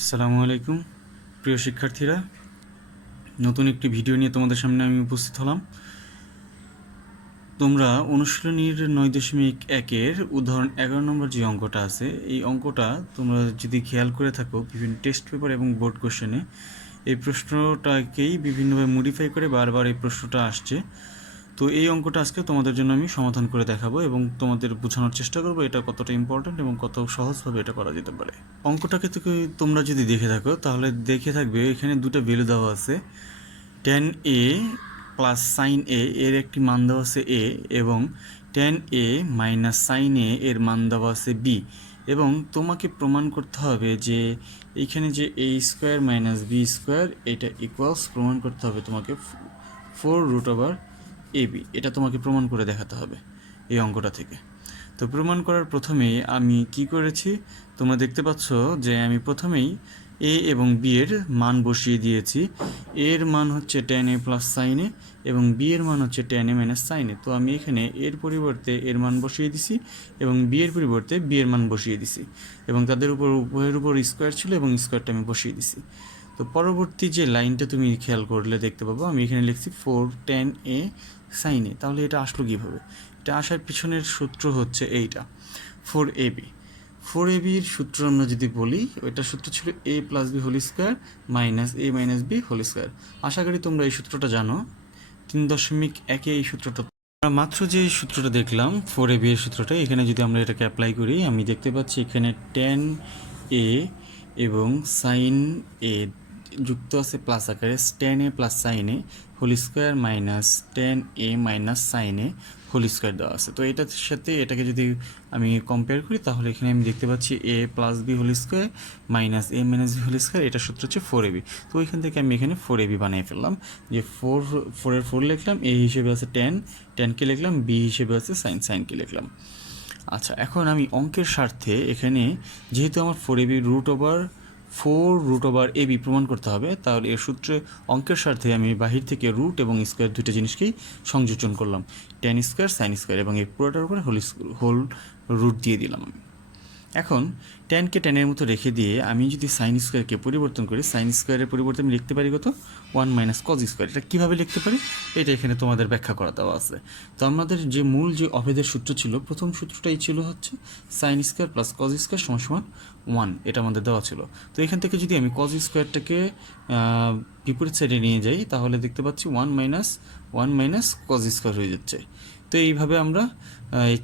আসসালামু আলাইকুম প্রিয় শিক্ষার্থীরা, নতুন একটি ভিডিও নিয়ে তোমাদের সামনে আমি উপস্থিত হলাম। তোমরা অনুশীলনীর 9.1-এর উদাহরণ 11 নম্বর যে অঙ্কটা আছে, এই অঙ্কটা তোমরা যদি খেয়াল করে থাকো বিভিন্ন টেস্ট পেপার এবং বোর্ড কোশ্চেনে এই প্রশ্নটাকেই বিভিন্নভাবে মডিফাই করে বারবার এই প্রশ্নটা আসছে। তো এই অঙ্কটা আজকে তোমাদের জন্য আমি সমাধান করে দেখাবো এবং তোমাদের বোঝানোর চেষ্টা করবো এটা কতটা ইম্পর্ট্যান্ট এবং কত সহজভাবে এটা করা যেতে পারে। অঙ্কটাকে থেকে তোমরা যদি দেখে থাকো তাহলে দেখে থাকবে এখানে দুটো ভ্যালু দেওয়া আছে। tan a প্লাস সাইন এ এর একটি মান দেওয়া আছে a, এবং tan a মাইনাস সাইন এ এর মান দেওয়া আছে b, এবং তোমাকে প্রমাণ করতে হবে যে এইখানে যে a square minus b square এটা ইকুয়ালস প্রমাণ করতে হবে তোমাকে 4√ab। এটা তোমাকে প্রমাণ করে দেখাতে হবে এই অঙ্কটা থেকে। তো প্রমাণ করার প্রথমেই আমি কি করেছি তোমরা দেখতে পাচ্ছ যে আমি প্রথমেই এ এবং বি এর মান বসিয়ে দিয়েছি। এর মান হচ্ছে tan a প্লাস সাইন এ এবং বি এর মান হচ্ছে tan a মাইনাস সাইন এ। তো আমি এখানে এর পরিবর্তে এর মান বসিয়ে দিছি এবং বি এর পরিবর্তে বি এর মান বসিয়ে দিছি, এবং তাদের উপর উভয়ের উপর স্কোয়ার ছিল এবং স্কোয়ারটা আমি বসিয়ে দিছি। তো পরবর্তী যে লাইনটা তুমি খেয়াল করলে দেখতে পাবো আমি এখানে লিখছি 4 tan a সাইন এ। তাহলে এটা আসলো কীভাবে? এটা আসার পিছনের সূত্র হচ্ছে এইটা 4ab। 4ab-র সূত্র আমরা যদি বলি, ওইটার সূত্র ছিল a plus B whole square minus a minus B whole square. আশা করি তোমরা এই সূত্রটা জানো। 3.1-এ এই সূত্রটা আমরা মাত্র যে সূত্রটা দেখলাম 4ab এর সূত্রটা, এখানে যদি আমরা এটাকে অ্যাপ্লাই করি আমি দেখতে পাচ্ছি এখানে tan a এবং সাইন এ যুক্ত আছে প্লাস আকারে tan a plus sine a whole square minus tan a minus sine a whole square দেওয়া আছে। তো এটার সাথে এটাকে যদি আমি কম্পেয়ার করি তাহলে এখানে আমি দেখতে পাচ্ছি a plus B whole square minus a minus B whole square, এটার সূত্র হচ্ছে 4ab। তো ওইখান থেকে আমি এখানে 4ab বানিয়ে ফেললাম, যে 4 লিখলাম, a হিসেবে আছে কে লিখলাম, b হিসেবে আছে সাইনকে লিখলাম। আচ্ছা, এখন আমি অঙ্কের স্বার্থে এখানে যেহেতু আমার 4ab √ab প্রমাণ করতে হবে, তাহলে এর সূত্রে অঙ্কের স্বার্থে আমি বাহির থেকে রুট এবং স্কোয়ার দুটো জিনিসকেই সংযোজন করলাম, tan স্কোয়ার সাইন স্কোয়ার, এবং এই পুরোটার উপরে হোল রুট দিয়ে দিলাম আমি। এখন ট্যানকে ট্যানের মতো রেখে দিয়ে আমি যদি সাইন স্কোয়ারকে পরিবর্তন করি, সাইন স্কোয়ারের পরিবর্তে আমি লিখতে পারি কত 1 মাইনাস কজ স্কোয়ার। এটা কীভাবে লিখতে পারি এটা এখানে তোমাদের ব্যাখ্যা করা দেওয়া আছে। তো আমাদের যে মূল যে অভেদের সূত্র ছিল, প্রথম সূত্রটাই ছিল হচ্ছে sine square plus cos square সমান 1, এটা আমাদের দেওয়া ছিল। তো এখান থেকে যদি আমি কজ স্কোয়ারটাকে বিপরীত সাইডে নিয়ে যাই তাহলে দেখতে পাচ্ছি 1 মাইনাস কজ স্কোয়ার হয়ে যাচ্ছে। তো এইভাবে আমরা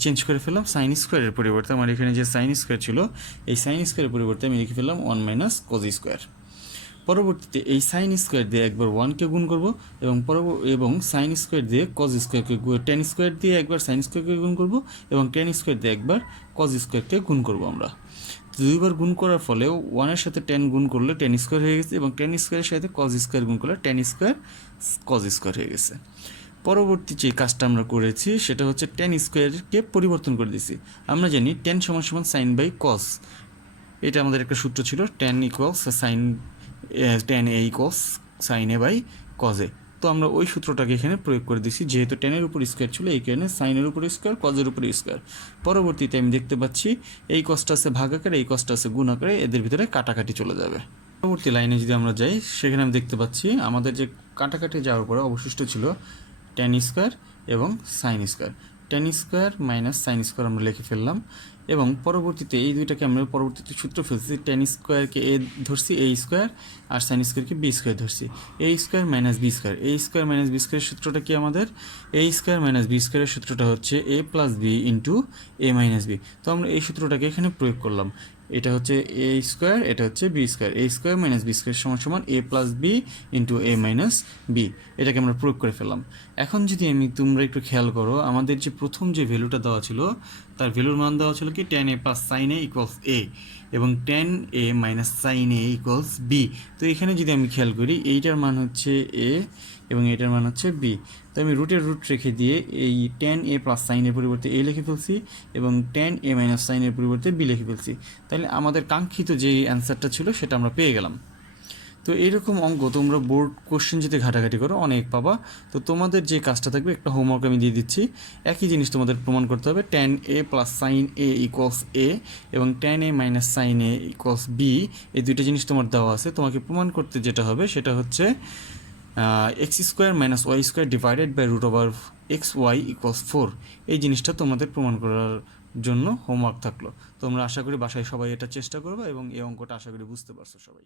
চেঞ্জ করে ফেললাম সাইন স্কোয়ারের পরিবর্তে। আমার এখানে যে সাইন স্কোয়ার ছিল এই সাইন স্কোয়ারের পরিবর্তে আমি লিখে ফেললাম 1 মাইনাস কজ স্কোয়ার। পরবর্তীতে এই সাইন স্কোয়ার দিয়ে একবার 1কে গুণ করব এবং সাইন স্কোয়ার দিয়ে কজ স্কোয়ারকে টেন স্কোয়ার দিয়ে একবার সাইন স্কোয়ারকে গুণ করব এবং টেন স্কোয়ার দিয়ে একবার কজ স্কোয়ারকে গুণ করব। আমরা দুইবার গুণ করার ফলে 1-এর সাথে 10 গুণ করলে 10 স্কোয়ার হয়ে গেছে, এবং 10 স্কোয়ারের সাথে কজ স্কোয়ার গুণ করলে 10 স্কোয়ার কজ স্কোয়ার হয়ে গেছে। পরবর্তী যে কাজটা আমরা করেছি সেটা হচ্ছে tan স্কোয়ারকে পরিবর্তন করে দিয়েছি। আমরা জানি tan সমান সাইন বাই কস, এটা আমাদের একটা সূত্র ছিল, tan equals sine tan a equals sine a by cos a. তো আমরা ওই সূত্রটাকে এখানে প্রয়োগ করে দিচ্ছি, যেহেতু টেনের উপর স্কোয়ার ছিল এই কারণে সাইনের উপর স্কোয়ার কজের উপর স্কোয়ার। পরবর্তীতে আমি দেখতে পাচ্ছি এই কসটা আছে ভাগ আকারে, এই কসটা আছে গুণ আকারে, এদের ভিতরে কাটাকাটি চলে যাবে। পরবর্তী লাইনে যদি আমরা যাই সেখানে আমি দেখতে পাচ্ছি আমাদের যে কাটাকাটি যাওয়ার পরে অবশিষ্ট ছিল tan স্কোয়ার এবং sine square. tan square minus sine square আমরা লিখে ফেললাম, এবং পরবর্তীতে এই দুইটাকে আমরা পরবর্তীতে সূত্র ফেলছি, tan স্কোয়ারকে এ ধরছি a স্কোয়ার আর সাইন স্কোয়ারকে বি স্কোয়ার ধরছি, a square minus B square. a square minus B স্কোয়ারের সূত্রটা কি আমাদের? a স্কোয়ার মাইনাস বি স্কোয়ারের সূত্রটা হচ্ছে a plus b into a minus b. তো আমরা এই সূত্রটাকে এখানে প্রয়োগ করলাম, এটা হচ্ছে a স্কোয়ার, এটা হচ্ছে b square, a square minus B square সমান a plus b into a minus b, এটাকে আমরা প্রয়োগ করে ফেললাম। এখন যদি তোমরা একটু খেয়াল করো, আমাদের যে প্রথম যে ভ্যালুটা দেওয়া ছিল তার ভ্যালুর মান দেওয়া ছিল কি tan a plus sine A equals a এবং tan a minus sine A equals b. তো এখানে যদি আমি খেয়াল করি এইটার মান হচ্ছে a এবং এটার মান হচ্ছে b। তো আমি রুট রেখে দিয়ে এই tan a প্লাস সাইনের পরিবর্তে a লিখে ফেলছি এবং tan a মাইনাস সাইনের পরিবর্তে b লিখে ফেলছি। তাহলে আমাদের কাঙ্ক্ষিত যে অ্যান্সারটা ছিল সেটা আমরা পেয়ে গেলাম। তো এইরকম অঙ্ক তোমরা বোর্ড কোশ্চেন যদি ঘাটাঘাটি করো অনেক পাবা। তো তোমাদের যে কাজটা থাকবে, একটা হোমওয়ার্ক আমি দিয়ে দিচ্ছি। একই জিনিস তোমাদের প্রমাণ করতে হবে, tan a plus sine A equals A এবং tan a minus sine A equals B, এই দুইটা জিনিস তোমার দেওয়া আছে। তোমাকে প্রমাণ করতে যেটা হবে সেটা হচ্ছে x square minus y square divided by root over x y equals 4, এই জিনিসটা তোমাদের প্রমাণ করার জন্য হোমওয়ার্ক থাকলো। তোমরা আশা করি বাসায় সবাই এটা চেষ্টা করবে এবং এই অঙ্কটা আশা করি বুঝতে পারছো সবাই।